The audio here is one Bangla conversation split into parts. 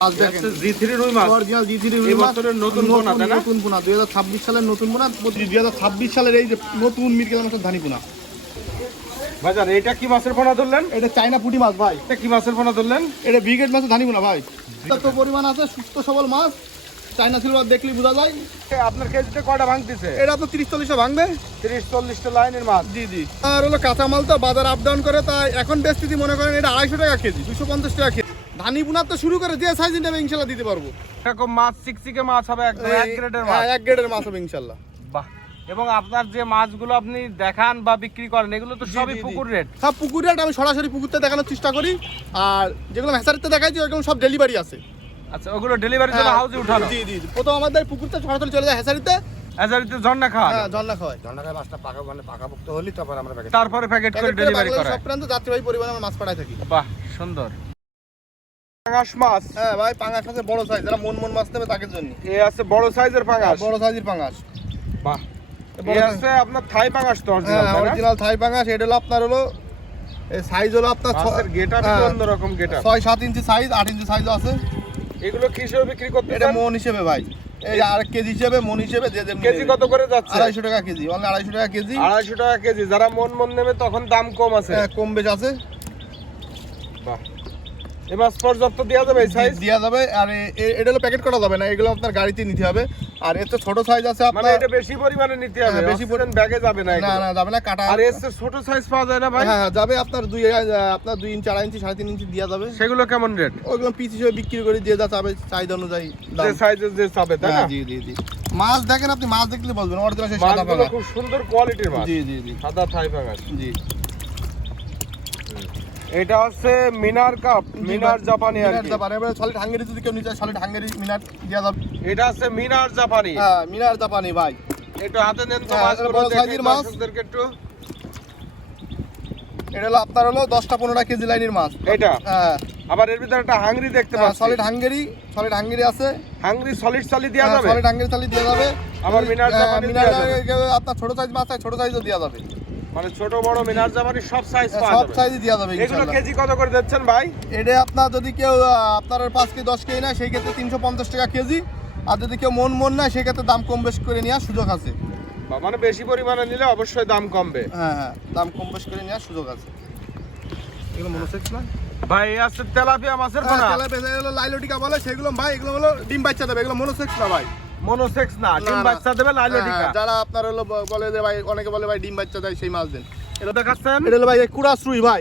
2026 সালের নতুন পোনা, 2026 সালের এই যে নতুন মিরগেল মাছের ধানি পোনা। বাজার এটা কি মাছের পোনা ধরলেন? এটা চায়না পুঁটি মাছ ভাই। এটা কি মাছের পোনা ধরলেন? এটা ব্রিগেড মাছের ধানি পোনা ভাই। এত পরিমাণ আছে, সুস্থ সবল মাছ, চায়না সিলভার দেখলেই বোঝা যায়। আপনার কেজিতে কয়টা ভাঙতেছে? এটা আপনার 30-40টা ভাঙবে। 30-40টা লাইনের মাছ। জি জি। আর হলো কাঁচামাল তো বাজার আপ ডাউন করে, তাই এখন বেচতেছি মনে করেন এটা 250 টাকা কেজি, 250 টাকা কেজি। ধানি পোনা তো শুরু করে যে সাইজ নেবে ইনশাল্লাহ দিতে পারবো। এরকম মাছ চিকচিকে মাছ হবে, একদম এক গ্রেডের মাছ। এক গ্রেডের মাছ হবে ইনশাল্লাহ। বাহ। এবং আপনার যে মাছগুলো আপনি দেখান বা বিক্রি করেন এগুলো তো সবই পুকুর রেট? সব পুকুর রেট। আমি সরাসরি পুকুরতে দেখানোর চেষ্টা করি, আর যেগুলো হ্যাচারিতে দেখাইছি ওইগুলো সব ডেলিভারি আছে। আচ্ছা, ওগুলো ডেলিভারি জন্য হাউসে উঠানো? জি জি। প্রথম আমাদের পুকুরতে সরাসরি চলে যায় হ্যাচারিতে। হ্যাচারিতে ঝর্ণা খাওয়া? হ্যাঁ, ঝর্ণা খাওয়ায়। ঝর্ণা খায় মাছটা পাকা, মানে পাকাপোক্ত হলি তারপরে প্যাকেট করে ডেলিভারি করা। সব প্রান্ত যাত্রীবাহী পরিবহনে আমরা মাছ পাঠাই থাকি। বাহ, সুন্দর। পাঙাশ মাছ? হ্যাঁ ভাই, পাঙাশ আছে বড় সাইজ, যারা মন মাছ নেবে তাদের জন্য। এই আছে বড় সাইজের পাঙাশ? বড় সাইজের পাঙাশ। বাহ। এই আছে আপনার থাই পাঙাশ তো? অরিজিনাল থাই পাঙাশ। এটা হলো আপনার হলো এই সাইজ হলো আপনার মাছের গেটআপ তো অন্যরকম গেটআপ। 6-7 ইঞ্চি সাইজ, 8 ইঞ্চি সাইজও আছে। এগুলো কি হিসেবে বিক্রি করতে? এটা মন হিসেবে ভাই, এই আর কেজি হিসেবে, মন হিসেবে যে যেমন। কেজি কত করে যাচ্ছে? 250 টাকা কেজি, অনলি 250 টাকা কেজি। 250 টাকা কেজি। যারা মন নেবে তখন দাম কম আছে? হ্যাঁ, কম বেশ আছে। বাহ। এই মাছ পর্যাপ্ত দেওয়া যাবে? এই সাইজ দেওয়া যাবে। আর এটা হলো প্যাকেট করা যাবে না, এগুলো আপনার গাড়িতে নিতে হবে। আর এর তো ছোট সাইজ আছে মানে আপনার, এটা বেশি পরিমাণে নিতে হবে? বেশি পরিমাণ ব্যাগে যাবে না? না না, যাবে না, কাটা। আর এর ছোট সাইজ পাওয়া যায় না ভাই? হ্যাঁ যাবে, আপনার 2 ইঞ্চি, 2.5 ইঞ্চি, 3.5 ইঞ্চি দেওয়া যাবে। সেগুলো কেমন রেট? ওইগুলো পিস হিসেবে বিক্রি করে দিয়ে যা চাবে চাহিদা অনুযায়ী দাম। যে সাইজের যে চাবে, তাই না? জি জি জি। মাছ দেখেন, আপনি মাছ দেখলে বলবেন অরিজিনাল সেই সাদা মাছগুলো পাঙাশ। খুব সুন্দর কোয়ালিটির মাছ। জি জি জি। সাদা থাই পাঙাশ। জি। এটা হচ্ছে মিনার কাপ, মিনার জাপানি আর মিনার কি। জাপানি। এবারে সলিড হাঙ্গেরি যদি কেউ নিতে, সলিড হাঙ্গেরি মিনার দেওয়া যাবে। এটা আছে মিনার জাপানি। হ্যাঁ, মিনার জাপানি ভাই। একটু হাতে নেন তো হ্যাঁ, মাছগুলো, বড় দেখি সাইজের মাছ। দর্শকদেরকে একটু। এটা হলো আপনার হলো 10-15 কেজি লাইনের মাছ। এটা? হ্যাঁ। আবার এর ভিতরে একটা হাংরি দেখতে পাচ্ছি। সলিড হাঙ্গেরি, সলিড হাঙ্গেরি আছে। হাংরি সলিড চালি দেওয়া যাবে? সলিড হাঙ্গেরি চালি দেওয়া যাবে। আবার মিনার জাপানি দেওয়া যাবে? আপনার ছোট সাইজ মাছ চাই, ছোট সাইজও দেওয়া যাবে। মানে ছোট বড় মিনার জাপানি সব সাইজ পাওয়া সব যাবে? সাইজই দেওয়া যাবে এগুলো ইনশাআল্লাহ। কেজি কত করে দিচ্ছেন ভাই? এটা আপনার যদি কেউ আপনার 5 কেজি 10 কেজি নেয় সেই ক্ষেত্রে 350 টাকা কেজি। আর যদি কেউ মন নেয় সেই ক্ষেত্রে দাম কম বেশ করে নেওয়ার সুযোগ আছে। মানে বেশি পরিমাণে নিলে অবশ্যই দাম কমবে? হ্যাঁ হ্যাঁ, দাম কম বেশ করে নেওয়ার সুযোগ আছে। এগুলো মনোসেক্স না ভাই? আছে তেলাপিয়া মাছের পোনা? তেলাপিয়া হলো লাইলোটিকা বলে, সেগুলো ভাই এগুলো হলো ডিম বাচ্চা দেবে। এগুলো মনোসেক্স না ভাই। মনোসেক্স না, ডিম বাচ্চা দেবে লাইলোটিকা। যারা আপনার হলো বলে যে ভাই, অনেকে বলে ভাই ডিম বাচ্চা দেয়, সেই মাছ দেন। এটা দেখাচ্ছেন? এটা হলো ভাই কুরাস রুই ভাই।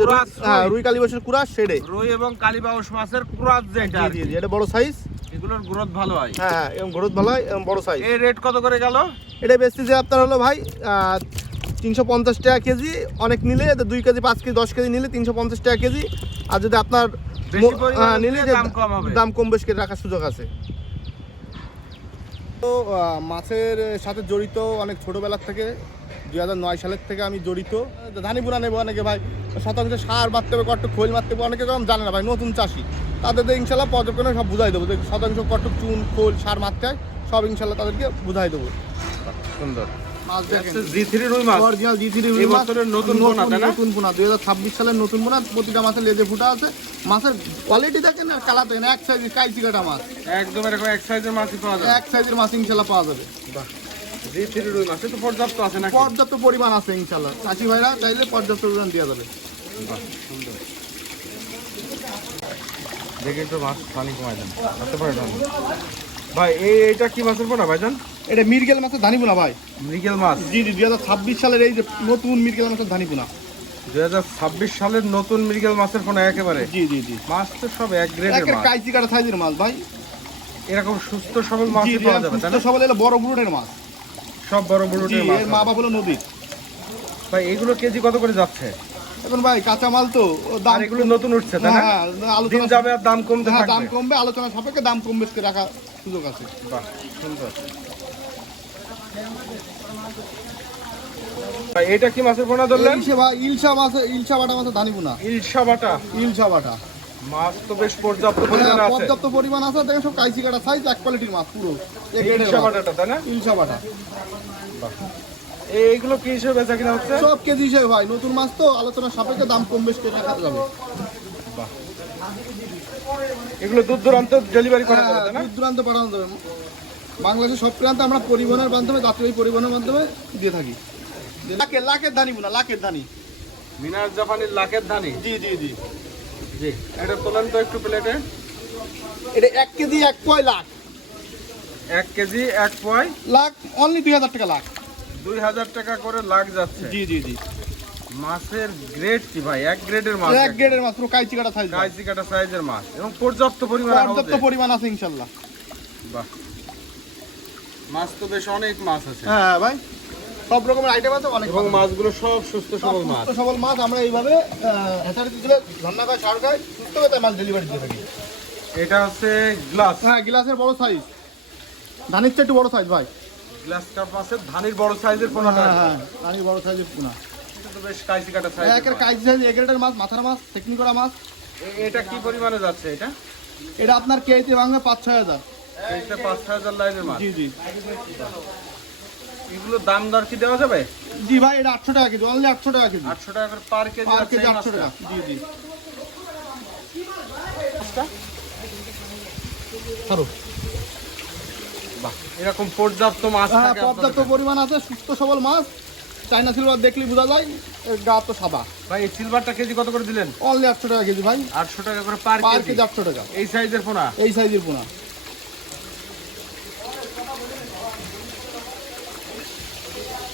কুরাস রুই? হ্যাঁ, রুই কালীবাউশের কুরাস সেডে। রুই এবং কালীবাউশ মাছের ক্রস যেটা। জি জি, এটা বড় সাইজ। এগুলোর গ্রোথ ভালো হয়? হ্যাঁ হ্যাঁ, এবং গ্রোথ ভালো হয় এবং বড় সাইজ। এই রেট কত করে গেল? এটা বেচতে যে আপনার হলো ভাই 350 টাকা কেজি। অনেক নিলে 2 কেজি, 5 কেজি, 10 কেজি নিলে 350 টাকা কেজি। আর যদি আপনার বেশি পরিমাণে নিলে দাম কম হবে? দাম কম বেশ করে রাখার সুযোগ আছে। তো মাছের সাথে জড়িত অনেক ছোটবেলার থেকে, 2009 সালের থেকে আমি জড়িত। ধানি পোনা নেবো অনেকে ভাই, শতাংশ সার মারতে হবে, কট্টক খোল মারতে হবে, অনেকে কম জানে না ভাই, নতুন চাষি। তাদের ইনশাল্লাহ পর্যবেক্ষণে সব বুঝাই দেবো, যে শতাংশ কট্টক চুন খোল সার মারতে হয়, সব ইনশাল্লাহ তাদেরকে বুঝাই দেবো। সুন্দর মাছ দেখেন, জি3 রুই মাছ, অরিজিনাল জি3 রুই এই মাছ। বছরের নতুন পোনা, তাই না? নতুন পোনা, 2026 সালের নতুন পোনা। প্রতিটা মাছের লেজে ফুটা আছে। মাছের কোয়ালিটি দেখেন আর কালার দেখেন, এক সাইজের কাইচি কাটা মাছ। একদম এরকম এক সাইজের মাছই পাওয়া যাবে? এক সাইজের মাছ ইনশাল্লাহ পাওয়া যাবে। জি3 রুই মাছ তো পর্যাপ্ত আছে নাকি? পর্যাপ্ত পরিমাণ আছে ইনশাল্লাহ। চাষি ভাইরা চাইলে পর্যাপ্ত পরিমাণ দেওয়া যাবে। সুন্দর। দেখে একটু মাছ পানি কমাই দেন, করতে পারে ভাই। এইটা কি মাছের পোনা ভাইজান? এটা মিরগেল মাছের ধানি পোনা ভাই। মৃগেল মাছ? জি জি, 2026 সালের এই যে নতুন মিরগেল মাছের ধানি পোনা। 2026 সালের নতুন মৃগেল মাছের পোনা একেবারে? জি জি জি। মাছ তো সব এক গ্রেডের মাছ, কাইচি কাটা সাইজের মাছ ভাই। এরকম সুস্থ সবল মাছ পাওয়া যাবে তাই না? সবাই এলো বড় বুড়োটের মাছ, সব বড় বড় মাছ। এর মা বাবা হলো নদীর। ভাই এগুলো কেজি কত করে যাচ্ছে এখন ভাই কাঁচা মাল তো দাম, এগুলো নতুন উঠছে তাই না? হ্যাঁ, দিন যাবে আর দাম কমতে থাকবে? দাম কমবে, আলোচনা সাপেক্ষে দাম কম বেশ করে রাখা সুযোগ আছে। বাহ, সুন্দর। ভাই এটা কি মাছের পোনা ধরলেন? ইলশা মাছ, ইলশা বাটা মাছের ধানি পোনা। ইলশা বাটা? ইলশা বাটা মাছ তো বেশ পর্যাপ্ত পরিমাণে আছে। পর্যাপ্ত পরিমাণ আছে, দেখেন সব কাইচি কাটা সাইজ, এক কোয়ালিটির মাছ পুরো। ইলশা বাটাটা তাই না? ইলশা বাটা। এইগুলো কি হিসেবে বেচা কিনা হচ্ছে? সব কেজি হিসেবে ভাই, নতুন মাছ তো আলোচনা সাপেক্ষে দাম কম বেশ করে রাখা যাবে। বাহ। এগুলো দূর দূরান্ত ডেলিভারি করা যাবে তাই না? দূর দূরান্ত পাঠানো যাবে। বাংলাদেশের সব প্রান্তে আমরা পরিবহনের মাধ্যমে, যাত্রী পরিবহনের মাধ্যমে দিয়ে থাকি। লাখের ধানি বোনা, লাখের ধানি। মিনার জাপানির লাখের ধানি। জি জি জি জি, এটা তোলেন তো একটু প্লেটে। এটা 1 কেজি 1 পয় লাখ। 1 কেজি 1 পয় লাখ অনলি 2000 টাকা লাখ। 2000 টাকা করে লাখ যাচ্ছে। জি জি জি মাছের গ্রেড কি ভাই? এক গ্রেডের মাছ, এক গ্রেডের মাছ, পুরো কাইচি কাটা সাইজ, কাইচি কাটা সাইজের মাছ এবং পর্যাপ্ত পরিমাণে পর্যাপ্ত হাউজে। পরিমাণ আছে ইনশাআল্লাহ। বাহ, মাছ তো বেশ অনেক মাছ আছে হ্যাঁ ভাই, সব রকমের আইটেম আছে, অনেক এবং মাছগুলো সব সুস্থ সবল মাছ। সুস্থ সবল মাছ আমরা এইভাবে হ্যাচারিতে দিলে ঝর্ণা খায়, সার খায়, সুস্থ হয়ে তাই মাছ ডেলিভারি দিয়ে থাকি। এটা হচ্ছে গ্লাস। হ্যাঁ, গ্লাসের বড় সাইজ, ধানের চেয়ে একটু বড় সাইজ ভাই। গ্লাস কাপ মাছের ধানির বড় সাইজের পোনাটা। হ্যাঁ হ্যাঁ, ধানের বড় সাইজের পোনা। এটা তো বেশ কাইচি কাটা সাইজ। একের কাইজি সাইজ, এ গ্রেডের মাছ, মাথার মাছ, টেকনি করা মাছ। এটা কি পরিমাণে যাচ্ছে এটা? এটা আপনার কেজিতে ভাঙবে 5-6 হাজার। এইটা 5-6 লাইনের মাছ। জি জি এগুলো দাম দর কি দেওয়া যাবে? জি ভাই, এটা 800 টাকা কেজি, অনলি 800 টাকা কেজি। 800 টাকা করে পার কেজি পার আছে কেজি এই 800 টাকা। মাছটা। জি জি ছাড়ো। বাহ, এরকম পর্যাপ্ত মাছ হ্যাঁ, থাকে পর্যাপ্ত আপনাদের। পরিমাণ আছে, সুস্থ সবল মাছ। চাইনা সিলভার দেখলেই বোঝা যায়, এর গা তো সাদা। ভাই এই সিলভারটা কেজি কত করে দিলেন? অনলি 800 টাকা কেজি ভাই, 800 টাকা করে পার পার কেজি। কেজি 800 টাকা। এই সাইজের পোনা। এই সাইজের পোনা।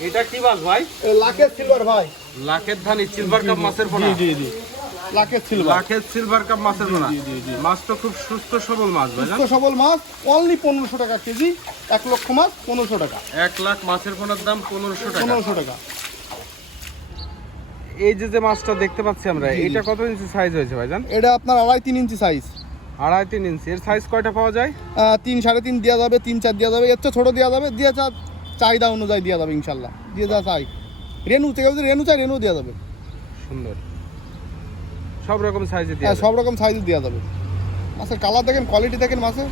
এটা কি মাছ ভাই? লাখের সিলভার ভাই। লাখের ধানি সিলভার কাপ মাছের পোনা। জি জি লাখের সিলভার। লাখের সিলভার কাপ মাছের পোনা। জি, জি, জি। মাছ তো খুব সুস্থ সবল মাছ ভাই না? সুস্থ সবল মাছ, অনলি 1500 টাকা কেজি। 1 লক্ষ মাছ 1500 টাকা। 1 লাখ মাছের পোনার দাম 1500 টাকা। 1500 টাকা। এই যে যে মাছটা দেখতে পাচ্ছি আমরা, জি, জি। এটা কত ইঞ্চি সাইজ হয়েছে ভাইজান? এটা আপনার 2.5-3 ইঞ্চি সাইজ। 2.5-3 ইঞ্চি। এর সাইজ কয়টা পাওয়া যায়? 3-3.5 দেওয়া যাবে, 3-4 দেওয়া যাবে, এর চেয়ে ছোটো দেওয়া যাবে, দিয়ে চাহিদা অনুযায়ী দেওয়া যাবে ইনশাল্লাহ। দিয়ে যা চাই, রেনু থেকে যদি রেনু চাই, রেনু দেওয়া যাবে। সুন্দর, সব রকম সাইজে দিয়ে হ্যাঁ, সব রকম সাইজ দেওয়া যাবে। মাছের কালার দেখেন, কোয়ালিটি দেখেন মাছের।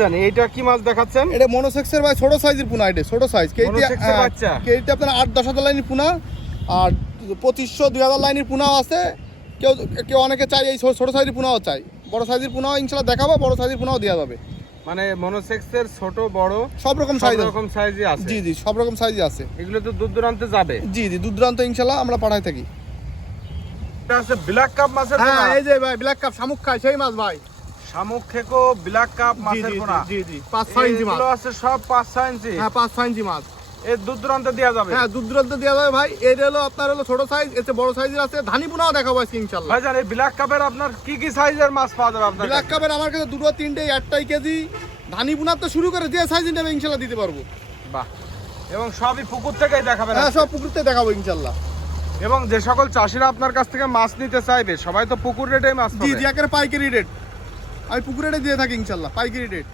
জানি এইটা কি মাছ দেখাচ্ছেন? এটা মনোসেক্সের ভাই, ছোট সাইজের পোনা। এটা ছোট সাইজ, মনোসেক্সের বাচ্চা। কেজিতে আপনার 8-10 হাজার লাইনের পোনা, আর 2500-2000 লাইনের পোনাও আছে। কেউ কেউ অনেকে চাই এই ছোট সাইজের পোনাও চাই। বড় সাইজের পোনাও ইনশাল্লাহ দেখাবো, বড় সাইজের পোনাও দেওয়া যাবে। মানে মনোসেক্সের ছোট বড় সব রকম সব সাইজ রকম সাইজে আছে। জি জি, সব রকম সাইজে আছে। এগুলো তো দূর দূরান্তে যাবে। জি জি, দূর দূরান্ত ইনশাল্লাহ আমরা পাঠাই থাকি। এটা আছে ব্ল্যাক কাপ মাছের পোনা। হ্যাঁ, এই যে ভাই ব্ল্যাক কাপ শামুক খায় সেই মাছ ভাই। শামুক খেকো ব্ল্যাক কাপ মাছের পোনা। জি জি, 5-6 ইঞ্চি মাছ। এগুলো আছে সব 5-6 ইঞ্চি। হ্যাঁ, 5-6 ইঞ্চি মাছ। এর দূর দূরান্তে দেওয়া যাবে। হ্যাঁ, দূর দূরান্ত দেওয়া যাবে ভাই। এটা হলো আপনার হলো ছোট সাইজ, এতে বড় সাইজের আছে। ধানি পোনাও দেখাবো আজকে ইনশাল্লাহ। ভাইজান এই ব্ল্যাক কাপের আপনার কি কি সাইজের মাছ পাওয়া যাবে আপনার ব্ল্যাক কাছে? কাপের আমার কাছে 2-3টে, 1টাই কেজি। ধানি পোনার তো শুরু করে যে সাইজ নেবে ইনশাল্লাহ দিতে পারবো। বাহ, এবং সবই পুকুর থেকেই দেখাবেন। হ্যাঁ, সব পুকুরতে দেখাবো ইনশাল্লাহ। এবং যে সকল চাষিরা আপনার কাছ থেকে মাছ নিতে চাইবে সবাই তো পুকুর রেটেই মাছ জি পাবে। জি, একেবারে পাইকারি রেট। আমি পুকুর রেটে দিয়ে থাকি ইনশাল্লাহ, পাইকারি রেট।